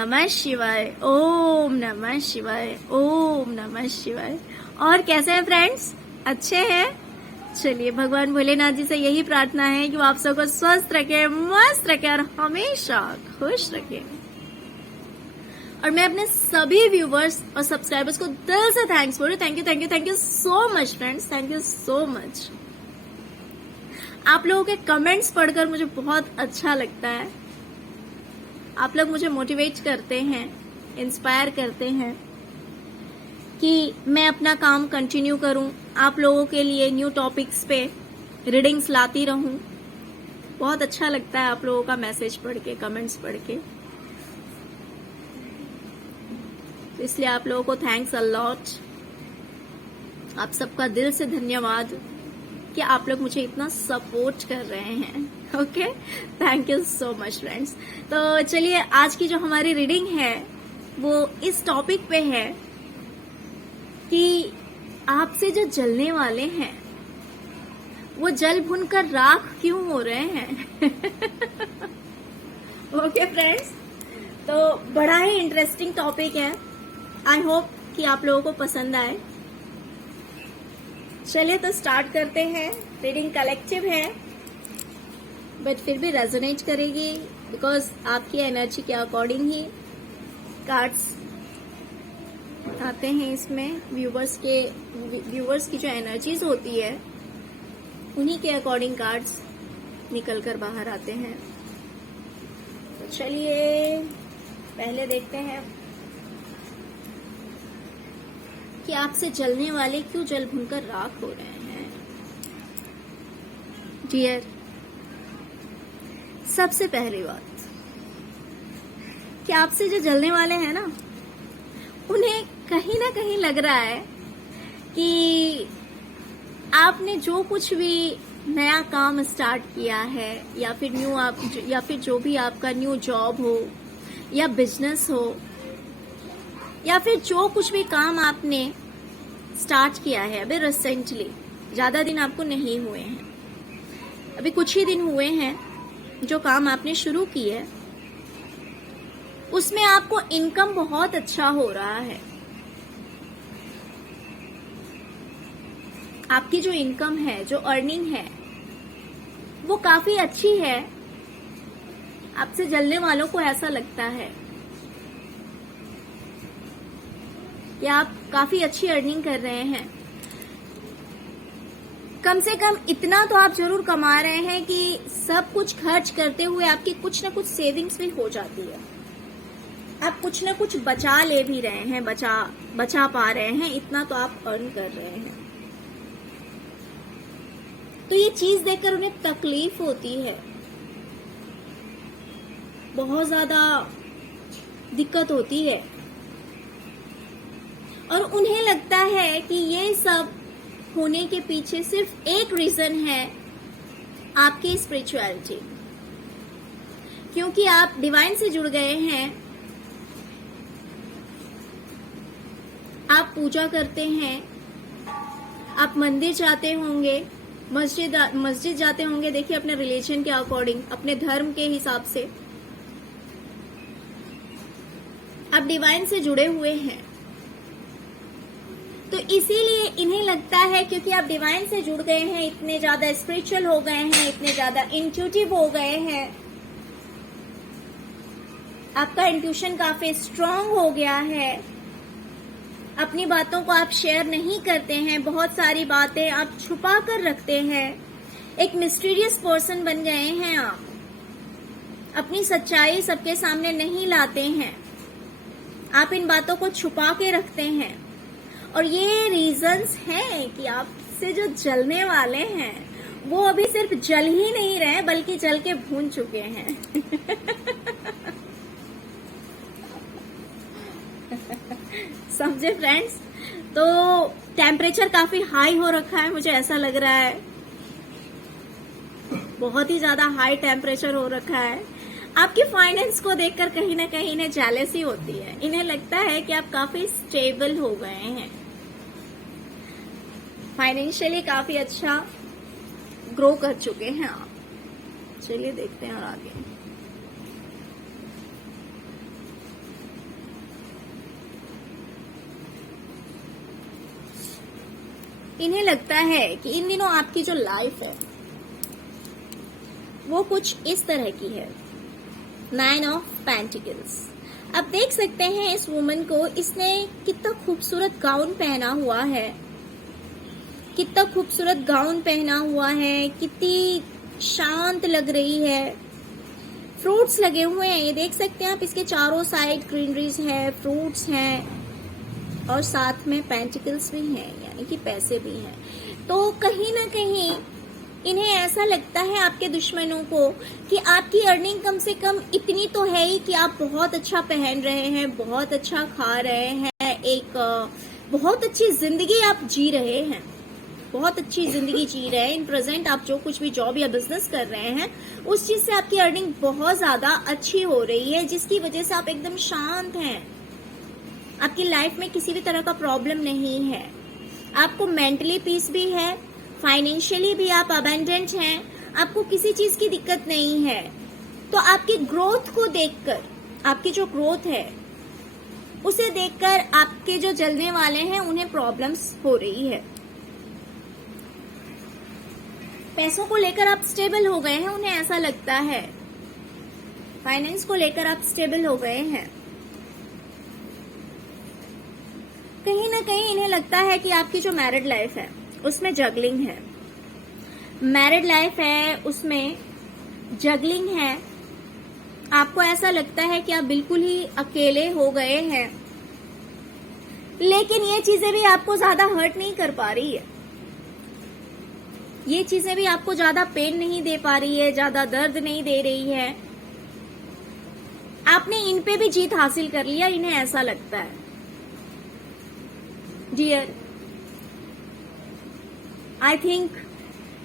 नमः शिवाय, ओम नमः शिवाय, ओम नमः शिवाय। और कैसे हैं फ्रेंड्स, अच्छे हैं? चलिए भगवान भोलेनाथ जी से यही प्रार्थना है कि वो आप सबको स्वस्थ रखे, मस्त रखे और हमेशा खुश रखे। और मैं अपने सभी व्यूवर्स और सब्सक्राइबर्स को दिल से थैंक्स बोल रही हूँ। Thank you, thank you, thank you so much friends, thank you so much. आप लोगों के कमेंट्स पढ़कर मुझे बहुत अच्छा लगता है। आप लोग मुझे मोटिवेट करते हैं, इंस्पायर करते हैं कि मैं अपना काम कंटिन्यू करूं, आप लोगों के लिए न्यू टॉपिक्स पे रीडिंग्स लाती रहूं। बहुत अच्छा लगता है आप लोगों का मैसेज पढ़ के, कमेंट्स पढ़ के। इसलिए आप लोगों को थैंक्स अ लॉट। आप सबका दिल से धन्यवाद कि आप लोग मुझे इतना सपोर्ट कर रहे हैं। Okay, thank you so much friends. तो चलिए आज की जो हमारी रीडिंग है वो इस टॉपिक पे है कि आपसे जो जलने वाले हैं वो जल भुनकर राख क्यों हो रहे हैं। ओके फ्रेंड्स, तो बड़ा ही इंटरेस्टिंग टॉपिक है। आई होप कि आप लोगों को पसंद आए। चलिए तो स्टार्ट करते हैं। रीडिंग कलेक्टिव है बट फिर भी रेजोनेट करेगी बिकॉज आपकी एनर्जी के अकॉर्डिंग ही कार्ड्स आते हैं इसमें। व्यूवर्स की जो एनर्जीज होती है उन्हीं के अकॉर्डिंग कार्ड्स निकल कर बाहर आते हैं। तो चलिए पहले देखते हैं कि आपसे जलने वाले क्यों जल भुनकर राख हो रहे हैं। डियर, सबसे पहली बात कि आपसे जो जलने वाले हैं ना, उन्हें कहीं ना कहीं लग रहा है कि आपने जो कुछ भी नया काम स्टार्ट किया है या फिर जो भी आपका न्यू जॉब हो या बिजनेस हो या फिर जो कुछ भी काम आपने स्टार्ट किया है अभी रिसेंटली, ज्यादा दिन आपको नहीं हुए हैं, अभी कुछ ही दिन हुए हैं जो काम आपने शुरू की है, उसमें आपको इनकम बहुत अच्छा हो रहा है। आपकी जो इनकम है, जो अर्निंग है, वो काफी अच्छी है। आपसे जलने वालों को ऐसा लगता है कि आप काफी अच्छी अर्निंग कर रहे हैं। कम से कम इतना तो आप जरूर कमा रहे हैं कि सब कुछ खर्च करते हुए आपकी कुछ ना कुछ सेविंग्स भी हो जाती है। आप कुछ ना कुछ बचा ले भी रहे हैं, बचा पा रहे हैं, इतना तो आप अर्न कर रहे हैं। तो ये चीज देखकर उन्हें तकलीफ होती है, बहुत ज्यादा दिक्कत होती है और उन्हें लगता है कि ये सब होने के पीछे सिर्फ एक रीजन है, आपकी स्पिरिचुअलिटी। क्योंकि आप डिवाइन से जुड़ गए हैं, आप पूजा करते हैं, आप मंदिर जाते होंगे, मस्जिद जाते होंगे। देखिए अपने रिलीजन के अकॉर्डिंग, अपने धर्म के हिसाब से आप डिवाइन से जुड़े हुए हैं। तो इसीलिए इन्हें लगता है क्योंकि आप डिवाइन से जुड़ गए हैं, इतने ज्यादा स्पिरिचुअल हो गए हैं, इतने ज्यादा इंट्यूटिव हो गए हैं, आपका इंट्यूशन काफी स्ट्रांग हो गया है, अपनी बातों को आप शेयर नहीं करते हैं, बहुत सारी बातें आप छुपा कर रखते हैं, एक मिस्टीरियस पर्सन बन गए हैं आप, अपनी सच्चाई सबके सामने नहीं लाते हैं, आप इन बातों को छुपा के रखते हैं। और ये रीजंस हैं कि आपसे जो जलने वाले हैं वो अभी सिर्फ जल ही नहीं रहे बल्कि जल के भून चुके हैं। समझे फ्रेंड्स? तो टेम्परेचर काफी हाई हो रखा है, मुझे ऐसा लग रहा है बहुत ही ज्यादा हाई टेम्परेचर हो रखा है। आपके फाइनेंस को देखकर कहीं ना कहीं इन्हें जेलसी होती है, इन्हें लगता है कि आप काफी स्टेबल हो गए हैं, फाइनेंशियली काफी अच्छा ग्रो कर चुके हैं आप। चलिए देखते हैं और आगे। इन्हें लगता है कि इन दिनों आपकी जो लाइफ है वो कुछ इस तरह की है। 9 ऑफ पेंटिकल्स। आप देख सकते हैं इस वुमन को, इसने कितना खूबसूरत गाउन पहना हुआ है, कितना खूबसूरत गाउन पहना हुआ है, कितनी शांत लग रही है। फ्रूट्स लगे हुए हैं, ये देख सकते हैं आप, इसके चारों साइड ग्रीनरीज है, फ्रूट्स हैं और साथ में पेंटिकल्स भी हैं, यानी कि पैसे भी हैं। तो कहीं ना कहीं इन्हें ऐसा लगता है आपके दुश्मनों को कि आपकी अर्निंग कम से कम इतनी तो है ही कि आप बहुत अच्छा पहन रहे हैं, बहुत अच्छा खा रहे हैं, एक बहुत अच्छी जिंदगी आप जी रहे हैं, बहुत अच्छी जिंदगी जी रहे हैं। इन प्रेजेंट आप जो कुछ भी जॉब या बिजनेस कर रहे हैं उस चीज से आपकी अर्निंग बहुत ज्यादा अच्छी हो रही है, जिसकी वजह से आप एकदम शांत हैं। आपकी लाइफ में किसी भी तरह का प्रॉब्लम नहीं है, आपको मेंटली पीस भी है, फाइनेंशियली भी आप अबेंडेंट हैं, आपको किसी चीज की दिक्कत नहीं है। तो आपकी ग्रोथ को देखकर, आपकी जो ग्रोथ है उसे देखकर आपके जो जलने वाले हैं उन्हें प्रॉब्लम्स हो रही है। पैसों को लेकर आप स्टेबल हो गए हैं, उन्हें ऐसा लगता है। फाइनेंस को लेकर आप स्टेबल हो गए हैं। कहीं ना कहीं इन्हें लगता है कि आपकी जो मैरिड लाइफ है उसमें जगलिंग है, मैरिड लाइफ है उसमें जगलिंग है। आपको ऐसा लगता है कि आप बिल्कुल ही अकेले हो गए हैं, लेकिन ये चीजें भी आपको ज्यादा हर्ट नहीं कर पा रही है, ये चीजें भी आपको ज्यादा पेन नहीं दे पा रही है, ज्यादा दर्द नहीं दे रही है। आपने इन पे भी जीत हासिल कर लिया, इन्हें ऐसा लगता है। डियर, आई थिंक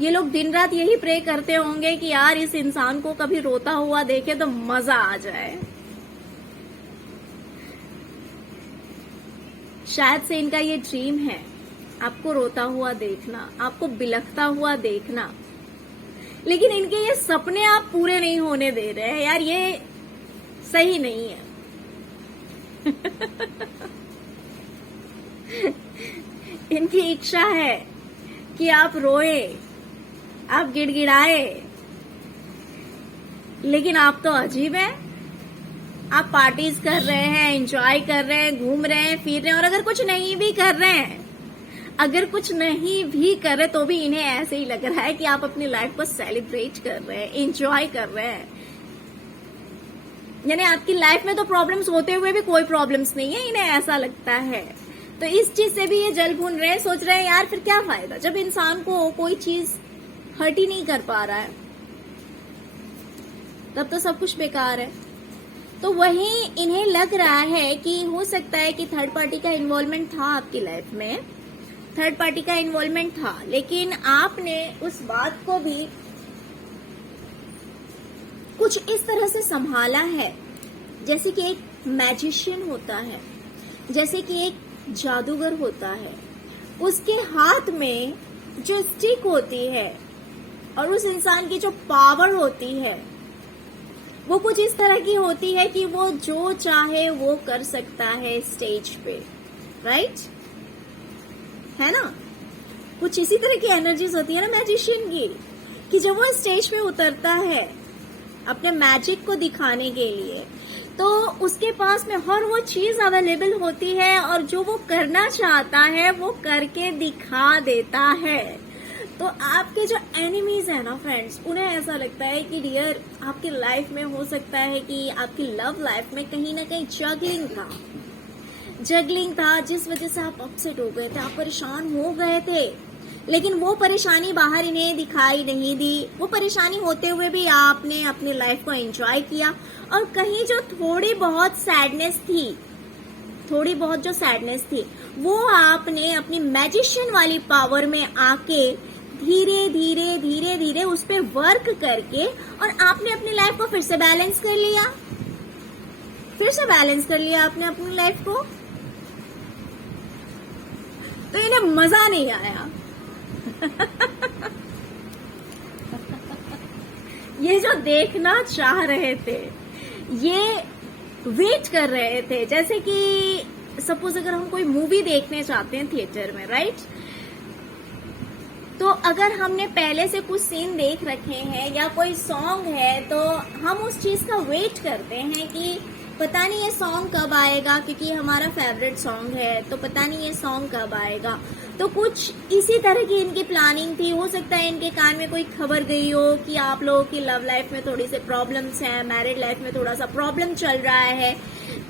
ये लोग दिन रात यही प्रे करते होंगे कि यार इस इंसान को कभी रोता हुआ देखे तो मजा आ जाए। शायद से इनका ये ड्रीम है, आपको रोता हुआ देखना, आपको बिलखता हुआ देखना, लेकिन इनके ये सपने आप पूरे नहीं होने दे रहे हैं। यार ये सही नहीं है। इनकी इच्छा है कि आप रोए, आप गिड़गिड़ाए, लेकिन आप तो अजीब हैं। आप पार्टीज कर रहे हैं, एंजॉय कर रहे हैं, घूम रहे हैं, फिर रहे हैं, और अगर कुछ नहीं भी कर रहे हैं, अगर कुछ नहीं भी कर रहे तो भी इन्हें ऐसे ही लग रहा है कि आप अपनी लाइफ को सेलिब्रेट कर रहे हैं, एंजॉय कर रहे हैं। यानी आपकी लाइफ में तो प्रॉब्लम्स होते हुए भी कोई प्रॉब्लम्स नहीं है, इन्हें ऐसा लगता है। तो इस चीज से भी ये जल भून रहे हैं, सोच रहे हैं यार फिर क्या फायदा जब इंसान को कोई चीज हर्ट ही नहीं कर पा रहा है, तब तो सब कुछ बेकार है। तो वही इन्हें लग रहा है कि हो सकता है कि थर्ड पार्टी का इन्वॉल्वमेंट था आपकी लाइफ में, थर्ड पार्टी का इन्वॉल्वमेंट था, लेकिन आपने उस बात को भी कुछ इस तरह से संभाला है जैसे कि एक मैजिशियन होता है, जैसे कि एक जादूगर होता है। उसके हाथ में जो स्टिक होती है और उस इंसान की जो पावर होती है वो कुछ इस तरह की होती है कि वो जो चाहे वो कर सकता है स्टेज पे, राइट? है ना? कुछ इसी तरह की एनर्जीज होती है ना मैजिशियन की, कि जब वो स्टेज पे उतरता है अपने मैजिक को दिखाने के लिए, तो उसके पास में हर वो चीज अवेलेबल होती है और जो वो करना चाहता है वो करके दिखा देता है। तो आपके जो एनिमीज है ना फ्रेंड्स, उन्हें ऐसा लगता है कि डियर आपकी लाइफ में हो सकता है कि आपकी लव लाइफ में कहीं ना कहीं जगलिंग था, जिस वजह से आप अपसेट हो गए थे, आप परेशान हो गए थे, लेकिन वो परेशानी बाहर इन्हें दिखाई नहीं दी। वो परेशानी होते हुए भी आपने अपनी लाइफ को एंजॉय किया, और कहीं जो थोड़ी बहुत सैडनेस थी वो आपने अपनी मैजिशियन वाली पावर में आके धीरे धीरे उस पे वर्क करके और आपने अपनी लाइफ को फिर से बैलेंस कर लिया आपने अपनी लाइफ को। तो इन्हें मजा नहीं आया। ये जो देखना चाह रहे थे, ये वेट कर रहे थे, जैसे कि सपोज अगर हम कोई मूवी देखने चाहते हैं थिएटर में, राइट? तो अगर हमने पहले से कुछ सीन देख रखे हैं या कोई सॉन्ग है तो हम उस चीज का वेट करते हैं कि पता नहीं ये सॉन्ग कब आएगा, क्योंकि हमारा फेवरेट सॉन्ग है तो पता नहीं ये सॉन्ग कब आएगा। तो कुछ इसी तरह की इनकी प्लानिंग थी। हो सकता है इनके कान में कोई खबर गई हो कि आप लोगों की लव लाइफ में थोड़ी सी प्रॉब्लम्स हैं, मैरिड लाइफ में थोड़ा सा प्रॉब्लम चल रहा है,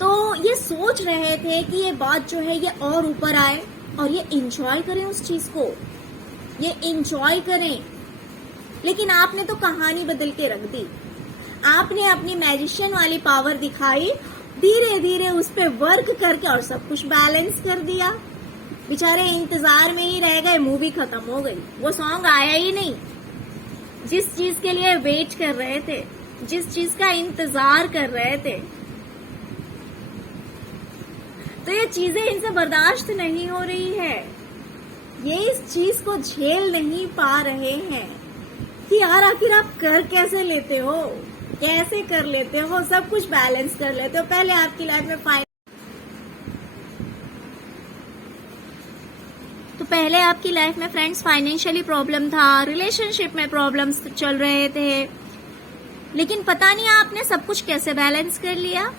तो ये सोच रहे थे कि ये बात जो है ये और ऊपर आए और ये इंजॉय करें उस चीज को, ये इंजॉय करें। लेकिन आपने तो कहानी बदल के रख दी। आपने अपनी मैजिशियन वाली पावर दिखाई, धीरे धीरे उस पे वर्क करके और सब कुछ बैलेंस कर दिया। बेचारे इंतजार में ही रह गए, मूवी खत्म हो गई, वो सॉन्ग आया ही नहीं। जिस चीज के लिए वेट कर रहे थे, जिस चीज का इंतजार कर रहे थे, तो ये चीजें इनसे बर्दाश्त नहीं हो रही है। ये इस चीज को झेल नहीं पा रहे हैं कि यार आखिर आप कर कैसे लेते हो, कैसे कर लेते हो, सब कुछ बैलेंस कर लेते हो। पहले आपकी लाइफ में पहले आपकी लाइफ में फ्रेंड्स फाइनेंशियली प्रॉब्लम था, रिलेशनशिप में प्रॉब्लम्स चल रहे थे, लेकिन पता नहीं आपने सब कुछ कैसे बैलेंस कर लिया।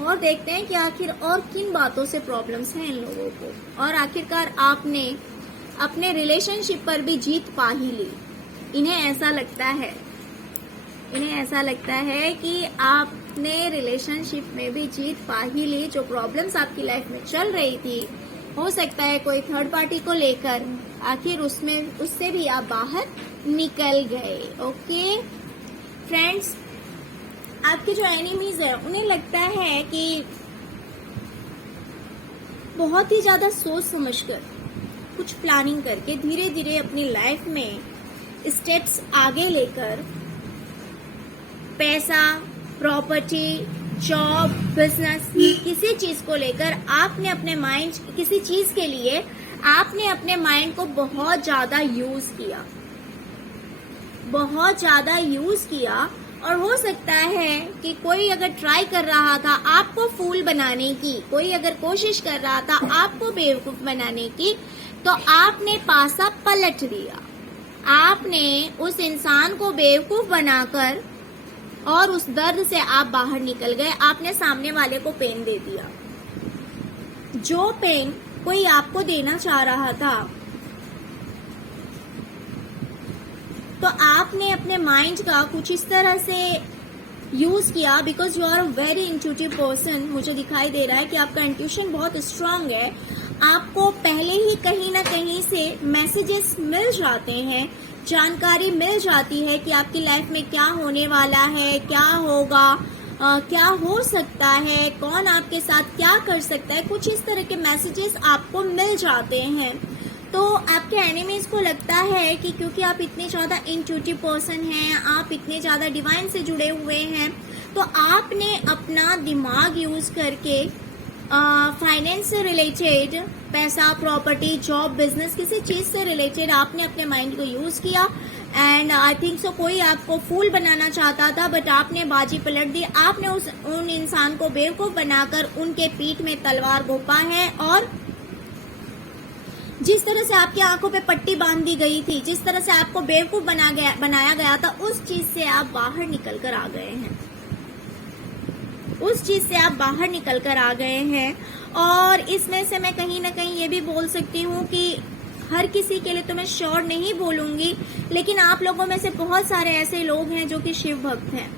और देखते हैं कि आखिर और किन बातों से प्रॉब्लम्स हैं इन लोगों को, और आखिरकार आपने अपने रिलेशनशिप पर भी जीत पा ही ली। इन्हें ऐसा लगता है कि आपने रिलेशनशिप में भी जीत पा ही ली। जो प्रॉब्लम्स आपकी लाइफ में चल रही थी, हो सकता है कोई थर्ड पार्टी को लेकर, आखिर उससे भी आप बाहर निकल गए। ओके फ्रेंड्स, आपके जो एनिमीज है उन्हें लगता है कि बहुत ही ज्यादा सोच समझकर, कुछ प्लानिंग करके, धीरे धीरे अपनी लाइफ में स्टेप्स आगे लेकर पैसा, प्रॉपर्टी, जॉब, बिजनेस, किसी चीज को लेकर आपने अपने माइंड, किसी चीज के लिए आपने अपने माइंड को बहुत ज्यादा यूज किया। और हो सकता है कि कोई अगर ट्राई कर रहा था आपको फूल बनाने की, कोई अगर कोशिश कर रहा था आपको बेवकूफ बनाने की, तो आपने पासा पलट दिया। आपने उस इंसान को बेवकूफ बनाकर और उस दर्द से आप बाहर निकल गए। आपने सामने वाले को पेन दे दिया। जो पेन कोई आपको देना चाह रहा था, तो आपने अपने माइंड का कुछ इस तरह से यूज किया, because you are a very intuitive person. मुझे दिखाई दे रहा है कि आपका इंट्यूशन बहुत स्ट्रांग है। आपको पहले ही कहीं ना कहीं से मैसेजेस मिल जाते हैं, जानकारी मिल जाती है कि आपकी लाइफ में क्या होने वाला है, क्या होगा, क्या हो सकता है, कौन आपके साथ क्या कर सकता है। कुछ इस तरह के मैसेजेस आपको मिल जाते हैं। तो आपके एनिमीज को लगता है कि क्योंकि आप इतने ज्यादा इंट्यूटिव पर्सन हैं, आप इतने ज्यादा डिवाइन से जुड़े हुए हैं, तो आपने अपना दिमाग यूज करके फाइनेंस से रिलेटेड, पैसा, प्रॉपर्टी, जॉब, बिजनेस, किसी चीज से रिलेटेड आपने अपने माइंड को यूज किया। एंड आई थिंक सो कोई आपको फूल बनाना चाहता था, बट आपने बाजी पलट दी। आपने उन इंसान को बेवकूफ बनाकर उनके पीठ में तलवार घोंपा है, और जिस तरह से आपकी आंखों पे पट्टी बांध दी गई थी, जिस तरह से आपको बेवकूफ बनाया गया था, उस चीज से आप बाहर निकल कर आ गए हैं। और इसमें से मैं कहीं ना कहीं ये भी बोल सकती हूँ कि हर किसी के लिए तो मैं श्योर नहीं बोलूंगी, लेकिन आप लोगों में से बहुत सारे ऐसे लोग हैं जो कि शिव भक्त हैं,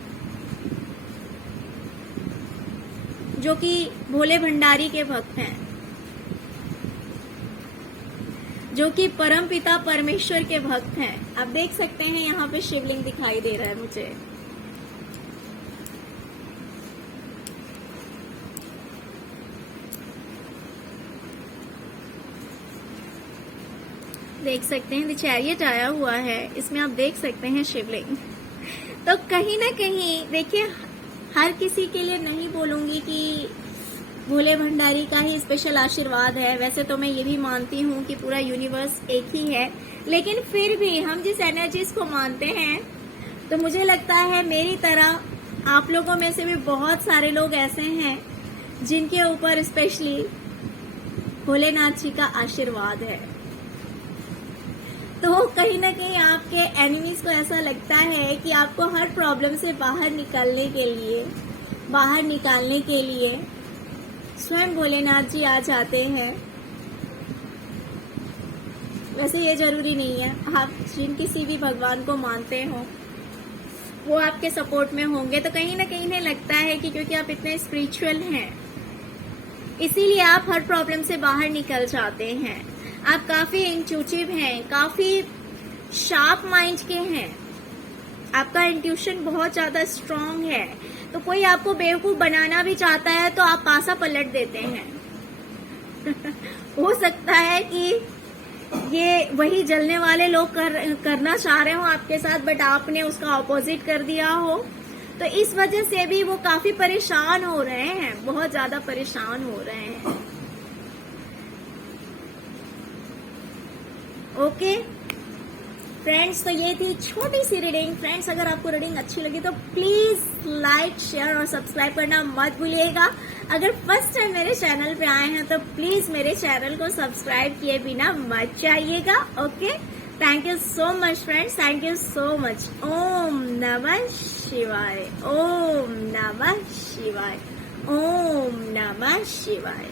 जो कि भोले भंडारी के भक्त हैं, जो कि परमपिता परमेश्वर के भक्त हैं। आप देख सकते हैं यहाँ पे शिवलिंग दिखाई दे रहा है मुझे। देख सकते हैं द चैरियट आया हुआ है, इसमें आप देख सकते हैं शिवलिंग। तो कहीं ना कहीं देखिए, हर किसी के लिए नहीं बोलूंगी कि भोले भंडारी का ही स्पेशल आशीर्वाद है। वैसे तो मैं ये भी मानती हूँ कि पूरा यूनिवर्स एक ही है, लेकिन फिर भी हम जिस एनर्जीज को मानते हैं, तो मुझे लगता है मेरी तरह आप लोगों में से भी बहुत सारे लोग ऐसे हैं जिनके ऊपर स्पेशली भोलेनाथ जी का आशीर्वाद है। तो कहीं ना कहीं आपके एनिमीज को ऐसा लगता है कि आपको हर प्रॉब्लम से बाहर निकालने के लिए स्वयं भोलेनाथ जी आ जाते हैं। वैसे ये जरूरी नहीं है, आप जिन किसी भी भगवान को मानते हो वो आपके सपोर्ट में होंगे। तो कहीं ना कहीं इन्हें लगता है कि क्योंकि आप इतने स्पिरिचुअल हैं इसीलिए आप हर प्रॉब्लम से बाहर निकल जाते हैं। आप काफी इंट्यूटिव हैं, काफी शार्प माइंड के हैं, आपका इंट्यूशन बहुत ज्यादा स्ट्रांग है। तो कोई आपको बेवकूफ बनाना भी चाहता है तो आप पासा पलट देते हैं। हो सकता है कि ये वही जलने वाले लोग करना चाह रहे हो आपके साथ, बट आपने उसका ऑपोजिट कर दिया हो। तो इस वजह से भी वो काफी परेशान हो रहे हैं, बहुत ज्यादा परेशान हो रहे हैं। ओके फ्रेंड्स, तो ये थी छोटी सी रीडिंग। फ्रेंड्स, अगर आपको रीडिंग अच्छी लगी तो प्लीज लाइक, शेयर और सब्सक्राइब करना मत भूलिएगा। अगर फर्स्ट टाइम मेरे चैनल पे आए हैं तो प्लीज मेरे चैनल को सब्सक्राइब किए बिना मत जाइएगा। Okay, thank you so much friends, thank you so much. ओम नमः शिवाय, ओम नमः शिवाय, ओम नमः शिवाय।